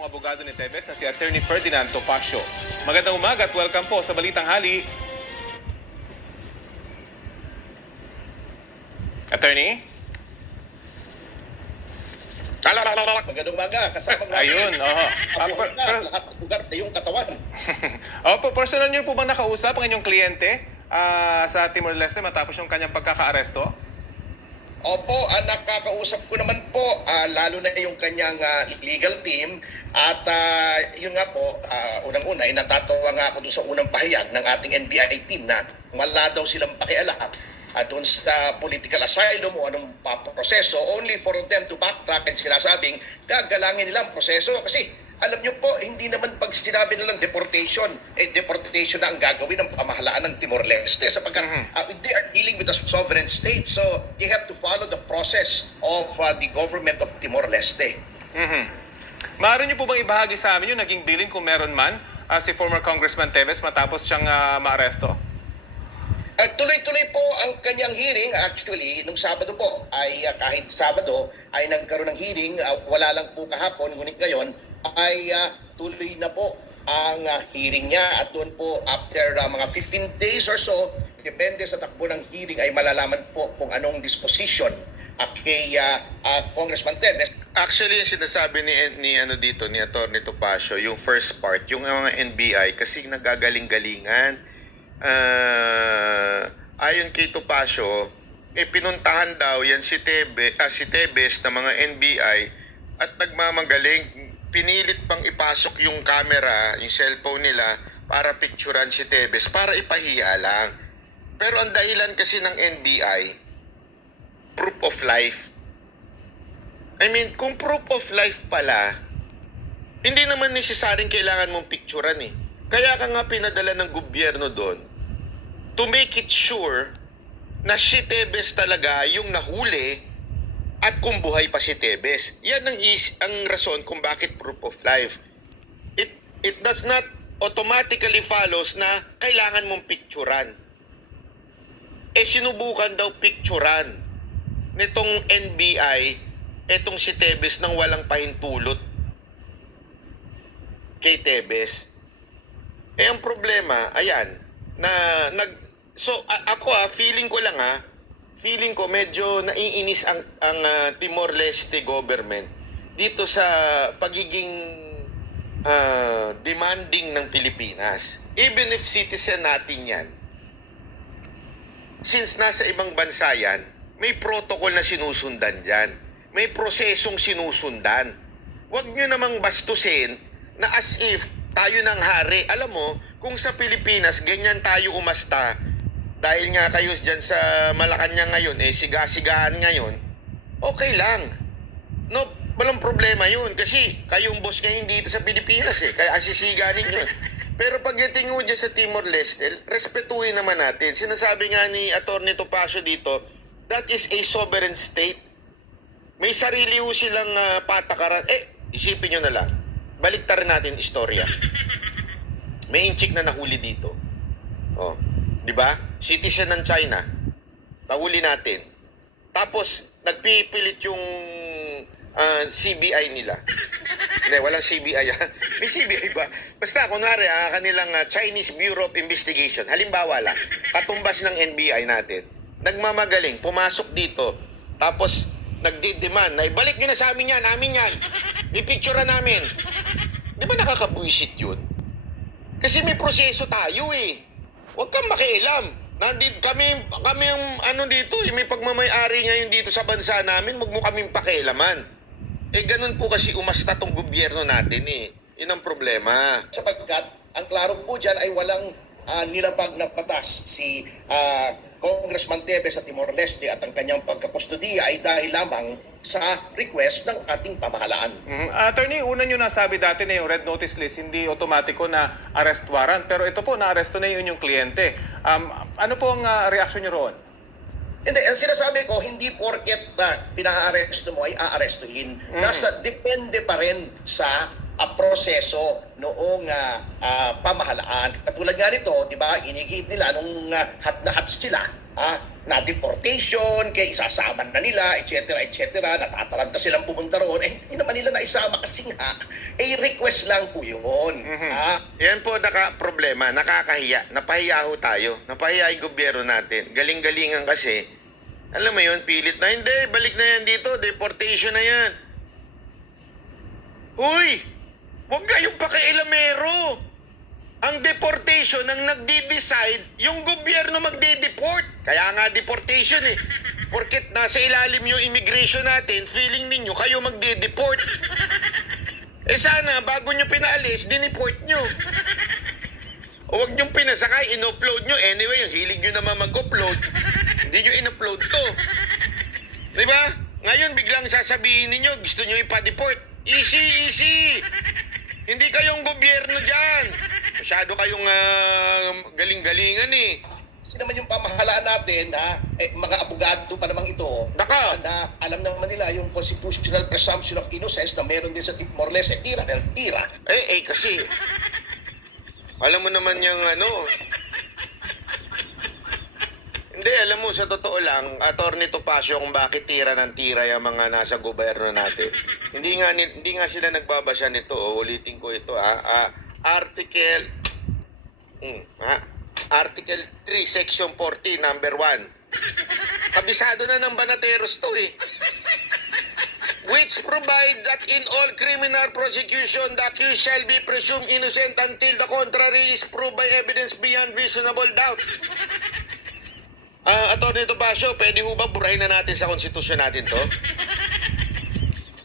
pong abogado ni Tevez na si Attorney Ferdinand Topacio. Magandang umaga at welcome po sa Balitang Hali. Attorney? Magandang umaga, kasama namin. Ayun, oho. Lahat ng lugar na yung katawan. Opo, personal niyo po bang nakausap ang inyong kliyente sa Timor-Leste matapos yung kanyang pagkakaaresto? Opo, nakakausap ko naman po, lalo na yung kanyang legal team. At yun nga po, unang-una, natatawa nga ako doon sa unang pahayag ng ating NBI team na wala daw silang pakialam doon sa political asylum o anong proseso, only for them to backtrack and sinasabing gagalangin nilang proseso. Kasi alam niyo po, hindi naman pag sinabi nilang deportation, deportation na ang gagawin ng pamahalaan ng Timor-Leste sapagkat they are dealing with a sovereign state, so they have to follow the process of the government of Timor-Leste. Maaari niyo po bang ibahagi sa amin yung naging bilin kung meron man si former Congressman Tevez matapos siyang maaresto? Tuloy-tuloy po ang kanyang hearing. Actually, nung Sabado po, ay kahit Sabado ay nagkaroon ng hearing, wala lang po kahapon, ngunit ngayon ay tuloy na po ang hearing niya. At doon po, after mga 15 days or so, depende sa takbo ng hearing, ay malalaman po kung anong disposition kay Congressman Tevez. Actually, yung sinasabi ni Atty. Topacio, yung first part, yung mga NBI, kasi nagagaling-galingan. Ayon kay Topacio, pinuntahan daw yan si Tevez ng mga NBI at nagmamagaling. Pinilit pang ipasok yung camera, yung cellphone nila para picturean si Tevez, para ipahiya lang. Pero ang dahilan kasi ng NBI, proof of life. I mean, kung proof of life pala, hindi naman necessaryong kailangan mong picturean eh. Kaya ka nga pinadala ng gobyerno doon to make it sure na si Tevez talaga yung nahuli at kung buhay pa si Tevez. Yan ang rason kung bakit proof of life. It does not automatically follows na kailangan mong picturean. Sinubukan daw picturean nitong NBI etong si Tevez nang walang pahintulot kay Tevez. Ang problema, ayan, feeling ko medyo naiinis ang Timor-Leste government dito sa pagiging demanding ng Pilipinas. Even if citizen natin yan, since nasa ibang bansa yan, may protocol na sinusundan dyan. May prosesong sinusundan. Huwag nyo namang bastusin na as if tayo ng hari. Alam mo, kung sa Pilipinas, ganyan tayo umasta, dahil nga kayo dyan sa Malacanang ngayon, siga-sigaan ngayon, okay lang. No, walang problema yun. Kasi kayong boss ngayon dito sa Pilipinas kaya asisiga ninyo. Pero pagdating mo dyan sa Timor-Leste, respetuhin naman natin. Sinasabi nga ni Atty. Topacio dito, that is a sovereign state. May sarili ho silang patakaran. Isipin nyo na lang. Baliktarin natin istorya. May inchik na nahuli dito. Oh, 'di ba? Citizen ng China. Nahuli natin. Tapos nagpipilit yung CBI nila. Hindi, walang CBI. May CBI ba? Basta kunwari kanilang Chinese Bureau of Investigation. Halimbawa lang, katumbas ng NBI natin. Nagmamagaling, pumasok dito. Tapos nagdi-demand na ibalik nyo na sa amin yan. Ipicture namin. Di ba nakakabuisit yun? Kasi may proseso tayo Huwag kang makialam. Nandito kami ang dito, may pagmamay-ari ngayon dito sa bansa namin, wag mo kaming pakialaman. Ganun po kasi umasta tong gobyerno natin Yun ang problema. Sapagkat ang klaro po dyan ay walang nilabag na batas si Congressman Tevez sa Timor-Leste at ang kanyang pagkakustodiya ay dahil lamang sa request ng ating pamahalaan. Attorney, una nyo nasabi dati na yung red notice list, hindi otomatiko na arrest warrant. Pero ito po, na-arresto na yun yung kliyente. Ano po ang reaksyon nyo roon? Hindi, ang sinasabi ko, hindi porket pina-aresto mo ay aarestuhin. Depende pa rin sa proseso noong pamahalaan. Katulad nga nito, di ba, inigit nila nung hat na hat sila na deportation, kaya isasama na nila, etc., natataranta silang pumunta roon, hindi naman nila naisama kasi nga, request lang po yun. Yan po problema, nakakahiya. Napahiya ho tayo. Napahiya yung gobyerno natin. Galing-galingan kasi. Alam mo yun, pilit na, hindi, balik na yan dito, deportation na yan. Uy! Huwag kayong pakialamero. Ang deportation, ang nagdi-decide, yung gobyerno magdi-deport. Kaya nga deportation eh. Porket nasa ilalim yung immigration natin, feeling ninyo kayo magdi-deport. Sana, bago nyo pinaalis, dineport nyo. O wag nyo pinasakay, in-upload nyo. Anyway, yung hilig nyo naman mag-upload, hindi nyo in-upload to. Diba? Ngayon, biglang sasabihin ninyo, gusto nyo ipa-deport. Easy! Hindi kayong gobyerno dyan. Masyado kayong galing-galingan eh. Kasi naman yung pamahalaan natin, mga abogado pa namang ito, Naka. na alam naman nila yung constitutional presumption of innocence na meron din sa Timor-Leste, tira ng tira. Kasi, alam mo naman yung hindi, alam mo, sa totoo lang, Attorney Topacio, kung bakit tira ng tira yung mga nasa gobyerno natin. Hindi nga sila nagbabasa nito, ulitin ko ito, Article 3, Section 40, number 1. Kabisado na ng Banateros to eh. Which provide that in all criminal prosecution, the accused shall be presumed innocent until the contrary is proved by evidence beyond reasonable doubt. Attorney Topacio, pwede ho ba burahin na natin sa konstitusyon natin to?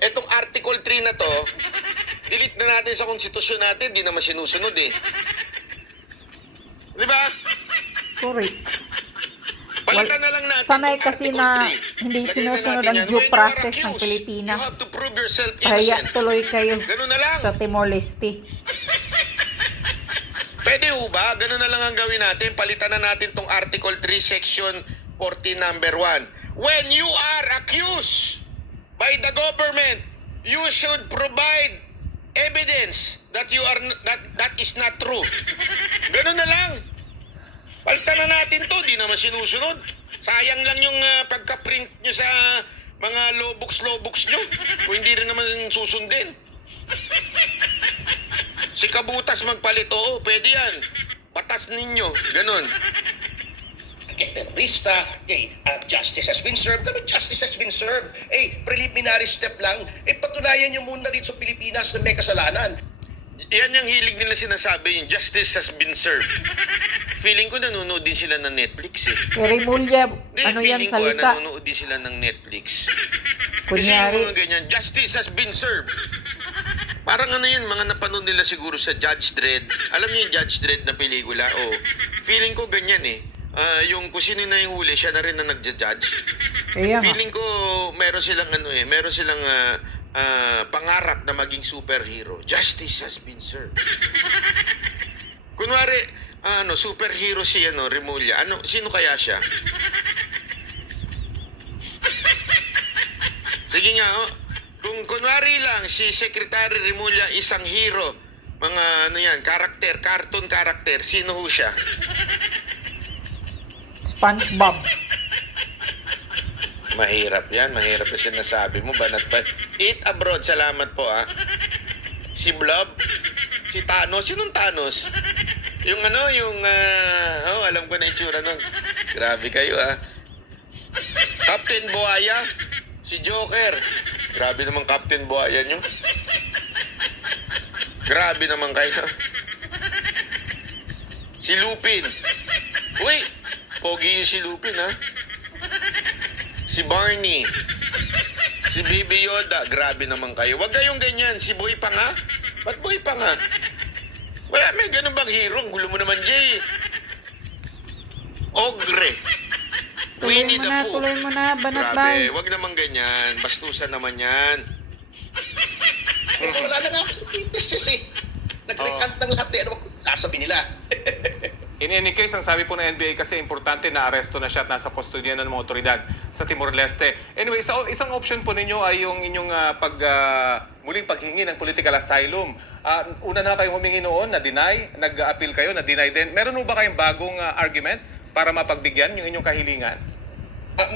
Etong Article 3 na to, delete na natin sa konstitusyon natin, di naman sinusunod eh. Di ba? Correct. Palitan na lang natin Sanay itong kasi Article na 3. hindi Lagyan na sinusunod natin ang yan. due When you are process ng accused, Pilipinas. you have to prove yourself Kaya innocent. tuloy kayo Ganun na lang. sa Timor-Leste. Pwede ho ba? Ganun na lang ang gawin natin. Palitan na natin tong Article 3, Section 40, number 1. When you are accused by the government, you should provide evidence that you are that is not true. Ganun na lang. Palitan na natin to. Di naman sinusunod. Sayang lang yung pagka-print nyo sa mga loboks nyo. Kung hindi rin naman susundin. Si Kabutas magpalit, oo, pwede yan. Batas ninyo, ganun. Kay terorista, justice has been served. Justice has been served. Preliminary step lang. Patunayan nyo muna dito sa Pilipinas na may kasalanan. Yan yung hilig nila sinasabi, yung justice has been served. Feeling ko nanonood din sila ng Netflix eh. Remulya, Hindi, ano yan feeling ko salita? nanonood din sila ng Netflix. Kasi yung Kunyari, mga ganyan, justice has been served. Parang ano yun, mga napanood nila siguro sa Judge Dredd. Alam niyo yung Judge Dredd na pelikula? Feeling ko ganyan eh. Yung kung sino na yung huli, siya na rin na nagja-judge. kaya nga. Feeling ko meron silang pangarap na maging superhero. Justice has been served. Kunwari, superhero si Remulla. Sino kaya siya? Sige nga, kung kunwari lang si Secretary Remulla isang hero, mga cartoon character, sino ho siya? SpongeBob. Mahirap yan, mahirap yung sinasabi mo, banat ba? Eat abroad, salamat po Si Blob, si Thanos, sinong Thanos? Yung alam ko na itsura nun. Grabe kayo Captain Buhaya, si Joker. Grabe naman Captain Buhaya nyo. Grabe naman kayo. Si Lupin. Uy, pogi yung si Lupin Si Barney. Si Baby Yoda. Grabe naman kayo. Huwag kayong ganyan. Si Boy pa nga. Ba't Boy pa nga? Wala, may ganun bang hero? Ang gulo mo naman, Jay. Ogre. Winnie the Pooh. Tuloy mo na, banat Grabe, wag naman ganyan. Bastusan naman yan. Wala na nga witnesses Nag-recant ng lahat ano sasabi nila. In any case, ang sabi po ng NBI kasi importante na aresto na siya at nasa kustodiya ng mga otoridad sa Timor-Leste. Anyway, isang option po ninyo ay yung inyong muling paghingi ng political asylum. Una na kayong humingi noon, na-deny, nag-appeal kayo, na-deny din. Meron mo ba kayong bagong argument para mapagbigyan yung inyong kahilingan?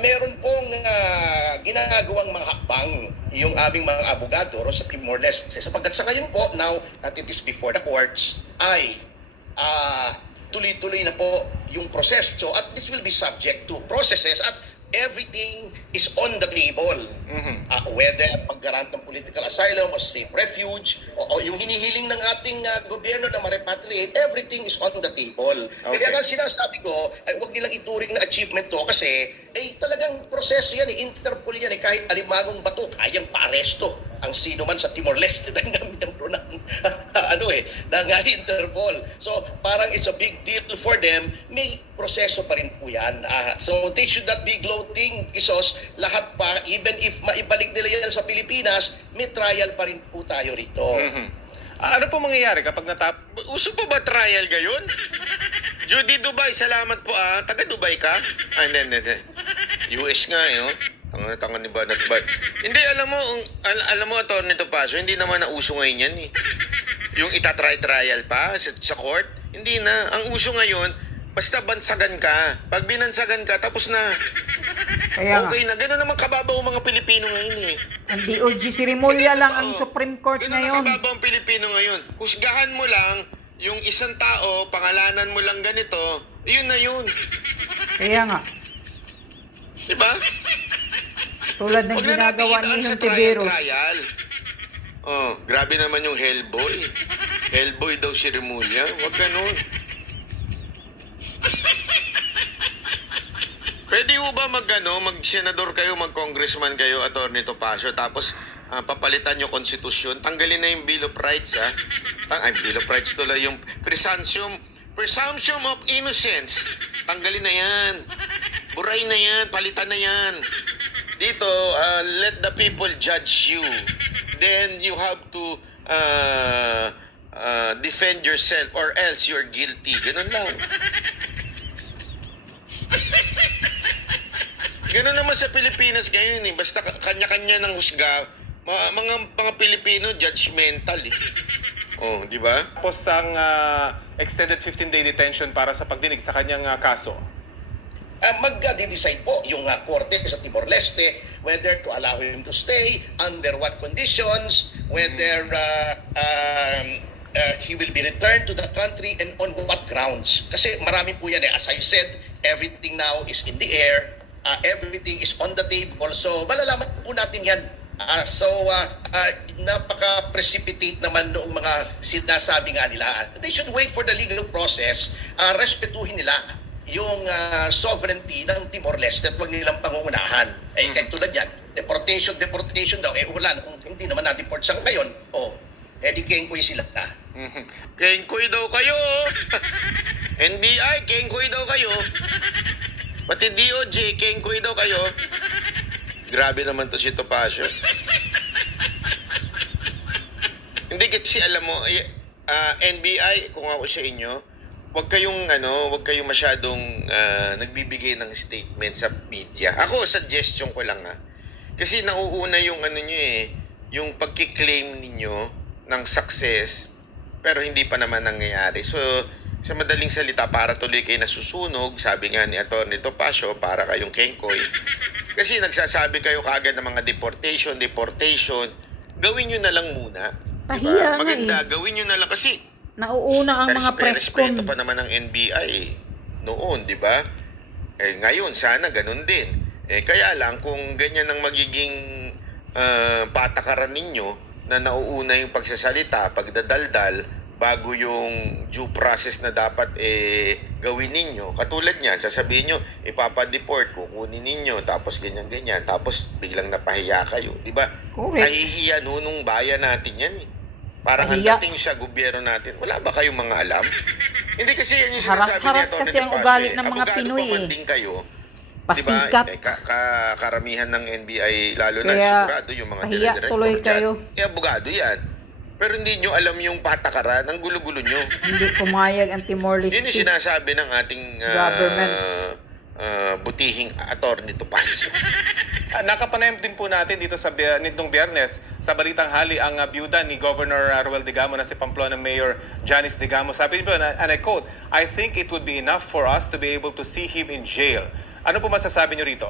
Meron pong ginagawang mga hakbang yung aming mga abogado ro sa Timor-Leste. Sapagkat sa ngayon po, now that it is before the courts, ay tuloy-tuloy na po yung proseso at this will be subject to processes at everything is on the table. Whether pag-grant ng political asylum o safe refuge o yung hinihiling ng ating gobyerno na ma-repatriate, everything is on the table. Okay. Kaya nga sinasabi ko, ay huwag nilang ituring na achievement to kasi talagang proseso yan, Interpol yan, kahit alimangong bato, kayang paaresto ang sino man sa Timor-Leste na miyembro ng ng Interpol. So parang it's a big deal for them, may proseso pa rin po yan. So they should not be gloating, Isos, lahat pa, even if maibalik nila yan sa Pilipinas, may trial pa rin po tayo rito. Ano po mangyayari kapag Uso pa ba trial gayon? Judy Dubai, salamat po Taga Dubai ka? Hindi. US nga Tanga ni Banat Bat. Hindi, alam mo, Atty. Topacio, hindi naman nauso ngayon yan eh. Yung itatry-trial pa sa court, hindi na. Ang uso ngayon, basta bansagan ka. Pag binansagan ka, tapos na. Kaya Okay na. Gano'n naman kababaw ang mga Pilipino ngayon eh. ang DOJ si Rimulya lang ang Supreme Court Gano'n ngayon. na kababaw ang Pilipino ngayon. Husgahan mo lang yung isang tao, pangalanan mo lang ganito, yun na yun. Kaya nga, Diba? tulad ng Huwag na natin ginagawa itaan ni sa Hontiveros. trial. Grabe naman yung Hellboy. Hellboy daw si Remulla. Huwag ganun. Pwede ho ba mag-senador kayo, mag-congressman kayo, Atty. Topacio, tapos papalitan yung konstitusyon, tanggalin na yung Bill of Rights, Bill of Rights tuloy, yung presumption of innocence. Tanggalin na yan. Buray na yan, palitan na yan. Dito, let the people judge you. Then you have to defend yourself or else you're guilty. Ganun lang. Ganun naman sa Pilipinas ngayon eh. Basta kanya-kanya ng husga. Mga Pilipino, judgmental eh. Di ba? tapos ang extended 15-day detention para sa pagdinig sa kanyang kaso? Mag-decide po yung korte sa Timor-Leste whether to allow him to stay, under what conditions, whether he will be returned to the country and on what grounds. Kasi marami po yan As I said, everything now is in the air, everything is on the table. So malalaman po natin yan. Napaka-precipitate naman noong mga sinasabi nga nila. They should wait for the legal process, respetuhin nila yung sovereignty ng Timor-Leste at huwag nilang pangungunahan. Kahit tulad yan, deportation daw. Wala, kung hindi naman na-deport sa ngayon, di kengkoy sila na. Kengkoy daw kayo. NBI, kengkoy daw kayo. Pati DOJ, kengkoy daw kayo. Grabe naman to si Topacio. Hindi kasi alam mo, NBI, kung ako sa inyo, wag kayong masyadong nagbibigay ng statement sa media. Ako, suggestion ko lang Kasi nauuna yung yung pagki-claim ninyo ng success, pero hindi pa naman nangyayari. So, sa madaling salita, para tuloy kayo nasusunog, sabi nga ni Atty. Topacio, para kayong kengkoy. Kasi nagsasabi kayo kaagad ng mga deportation, gawin nyo na lang muna. Pahiya nga Maganda, gawin nyo na lang kasi nauuna ang mga presscom. respeto pa naman ng NBI noon, di ba? Ngayon, sana ganun din. Kaya lang, kung ganyan ang magiging patakaran ninyo, na nauuna yung pagsasalita, pagdadaldal, bago yung due process na dapat gawin ninyo. Katulad niyan, sasabihin nyo, ipapadeport, kukunin ninyo, tapos ganyan-ganyan, tapos biglang napahiya kayo. Di ba? Correct. Nahihiya nung bayan natin yan Parang ang Pahiya. dating sa gobyerno natin, wala ba kayong mga alam? Hindi kasi yan yung sinasabi Haras-haras niya, kasi Tony ang Topacio, ugali ng mga abogado Pinoy pa man din kayo. Pasikat. Diba? Karamihan ng NBI, lalo na Kaya, sigurado yung mga pahiya dire-director tuloy dyan. kayo. Abogado yan. Pero hindi nyo alam yung patakaran, ang gulo-gulo nyo. Hindi pumayag ang Yun yung Timor-Leste. sinasabi ng ating Government. butihing attorney Topacio. Nakapanayam din po natin dito sa nitong Biyernes sa Balitang Hali ang byuda ni Governor Ruel Digamo na si Pamplona Mayor Janice Digamo. Sabi niyo, and I quote, "I think it would be enough for us to be able to see him in jail." Ano po masasabi niyo rito?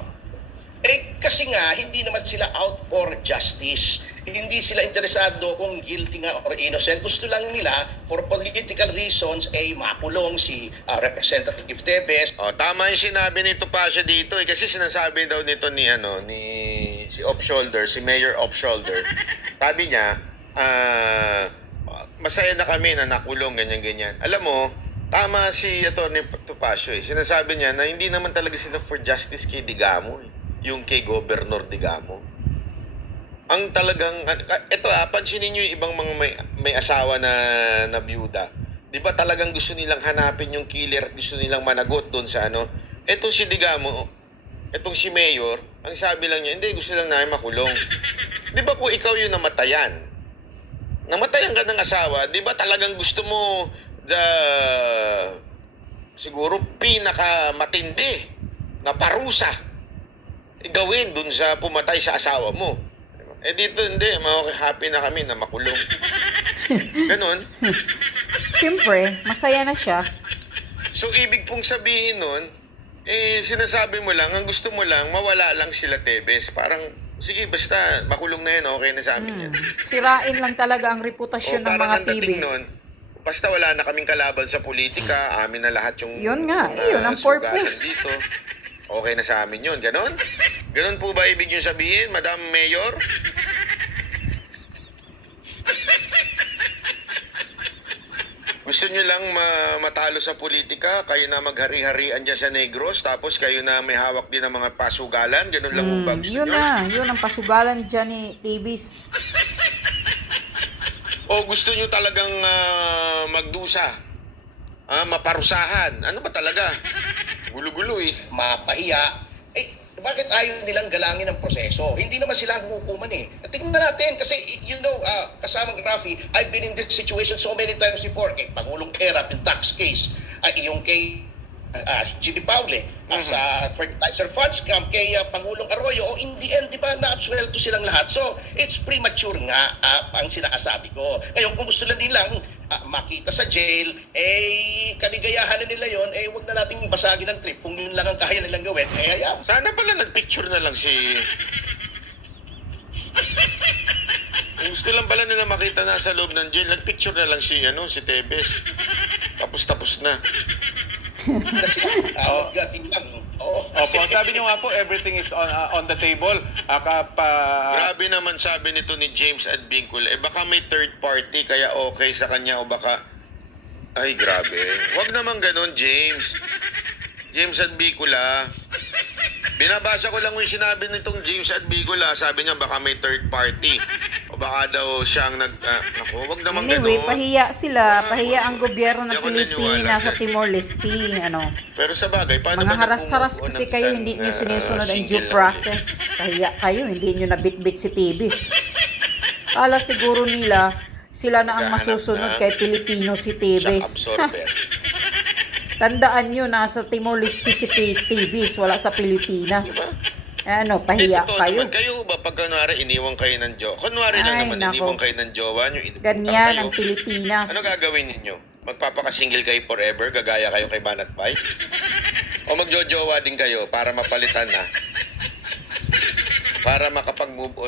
Kasi nga, hindi naman sila out for justice. Hindi sila interesado kung guilty nga or innocent. Gusto lang nila, for political reasons, makulong si Representative Tevez. Tama yung sinabi ni Topacio dito kasi sinasabi daw nito ni si Off-Shoulder, si Mayor Off-Shoulder. Sabi niya, masaya na kami na nakulong, ganyan-ganyan. Alam mo, tama si Atty. Topacio Sinasabi niya na hindi naman talaga sila for justice kay Digamo yung kay Governor Digamo. Ang talagang, pansinin nyo yung ibang mga may asawa na byuda. Di ba talagang gusto nilang hanapin yung killer at gusto nilang managot doon sa Etong si Digamo, etong si Mayor, ang sabi lang niya, hindi, gusto lang namin makulong. Di ba kung ikaw yung namatayan ka ng asawa, di ba talagang gusto mo siguro pinakamatindi na parusa gawin dun sa pumatay sa asawa mo. Dito hindi, happy na kami na makulong. Ganon. Siyempre, masaya na siya. So, ibig pong sabihin nun, sinasabi mo lang, ang gusto mo lang, mawala lang sila Tevez. Parang, sige, basta, makulong na yan, okay na sa amin yan. Sirain lang talaga ang reputasyon ng Parang mga ang dating TVs. nun, basta wala na kaming kalaban sa politika, amin na lahat yung Yun nga, mga yun ang sugalan purpose. dito. Okay na sa amin yun, ganon? Ganon po ba ibig nyo sabihin, Madam Mayor? Gusto nyo lang matalo sa politika, kayo na maghari-harian dyan sa Negros, tapos kayo na may hawak din ng mga pasugalan, ganon lang po ba gusto Yun nyo? yun ang pasugalan dyan ni TVs. O gusto nyo talagang magdusa? Maparusahan? Ano ba talaga? Gulo-gulo Mapahiya. Bakit ayaw nilang galangin ang proseso? Hindi naman sila ang hukuman Tingnan natin kasi, kasamang Rafi, I've been in this situation so many times before. Kay Pangulong Erap, yung tax case. Yung kay Jimmy Paule, sa fertilizer funds scam, kay Pangulong Arroyo. In the end, di ba, na-absuelto silang lahat. So, it's premature nga ang sinasabi ko. Ngayon, kung gusto lang nilang makita sa jail, kaligayahan na nila yon, wag na nating basagin ang trip. Kung yun lang ang kaya nilang gawin, hayaan. Sana pala nagpicture na lang si... Kung gusto lang pala nila makita na sa loob ng jail, nagpicture na lang si Tevez. Tapos na. Opo, sabi niyo nga po, everything is on the table. Grabe naman sabi nito ni James Advincula. Baka may third party kaya okay sa kanya o baka... Ay, grabe. Wag naman ganun, James. James Advincula. Binabasa ko lang yung sinabi nitong James Advincula. Sabi niya baka may third party. O baka daw siyang wag naman Anyway, ganun. pahiya sila. Pahiya ang gobyerno ng Hindi ako Pilipinas naniniwala sa dyan. Timor-Leste. Pero sa bagay, paano Mga ba haras-haras nagmumove on kasi ng kayo, isang, hindi nyo sinusunod ang single due lang? process. Pahiya kayo, hindi nyo nabitbit si TVs. Kala siguro nila, sila na ang Naghahanap masusunod na kay Pilipino si Shock TVs. absorber. Tandaan nyo, nasa Timor-Leste si TVs, wala sa Pilipinas. Pahiya Totoo kayo. naman, kayo ba pag kunwari iniwan kayo ng jowa? Kunwari lang Ay, naman nako. iniwan kayo ng jowa nyo. Ganyan ang Pilipinas. Ano gagawin ninyo? Magpapaka-single kayo forever? Gagaya kayo kay Banat Pai? O magjojowa din kayo para mapalitan na? Para makapag-move on